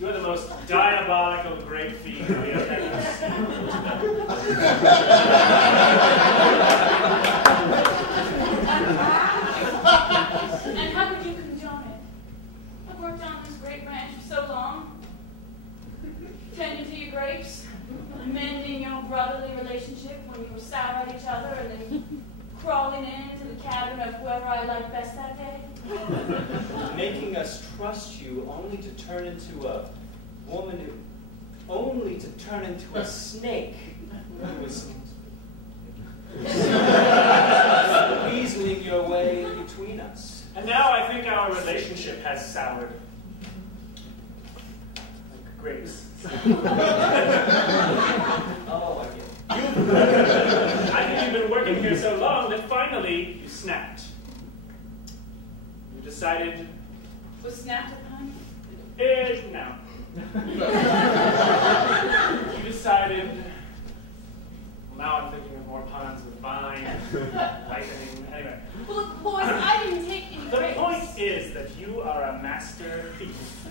You are the most diabolical grape fiend we have ever seen. And how could you condone it? I've worked on this grape ranch for so long, tending to your grapes, mending your brotherly relationship when you were sour at each other, and then crawling into the cabin of whoever I liked best that day. Making us trust you only to turn into a woman who... only to turn into a snake who was weaseling your way in between us. And now I think our relationship has soured. Like grapes. Oh, I get it. I think you've been working here so long that finally you snapped. You decided... Was snapped upon? No. You decided... Well, now I'm thinking of more puns with vine, lightning, anyway. Well, look, boys, I didn't take any The grapes. point is that you are a master thief.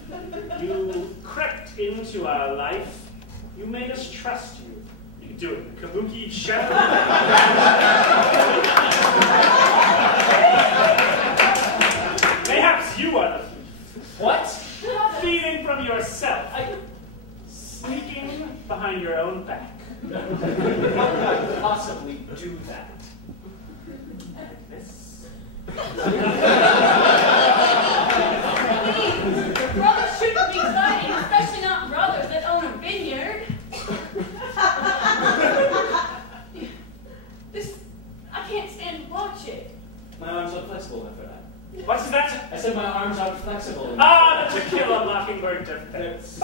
You crept into our life. You made us trust you. You can do it in the kabuki show. Mayhaps you are the thief. What? Thieving from yourself. Sneaking behind your own back. How could I possibly do that? This. Brothers shouldn't be fighting, especially not brothers that own a vineyard. I can't stand to watch it. My arms are flexible enough for that. What's that? I said my arms aren't flexible enough. Ah, the To Kill a Mockingbird defense.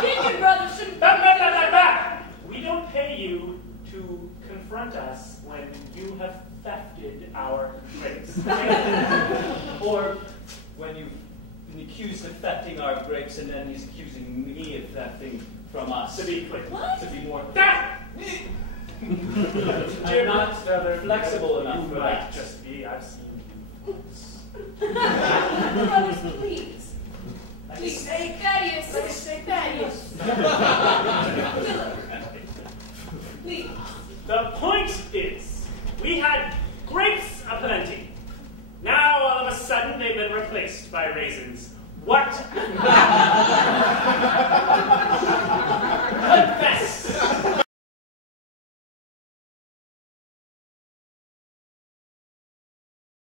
Vineyard brothers shouldn't be We don't pay you to confront us when you have thefted our grapes. Or when you've been accused of thefting our grapes and then he's accusing me of thefting from us. To be clear. What? To be more... I'm not flexible enough for might that. just be. I've seen you once. Brothers, please. Please, Thaddeus. Thaddeus. Philip. Please. The point is, we had grapes aplenty. Now, all of a sudden, they've been replaced by raisins. What?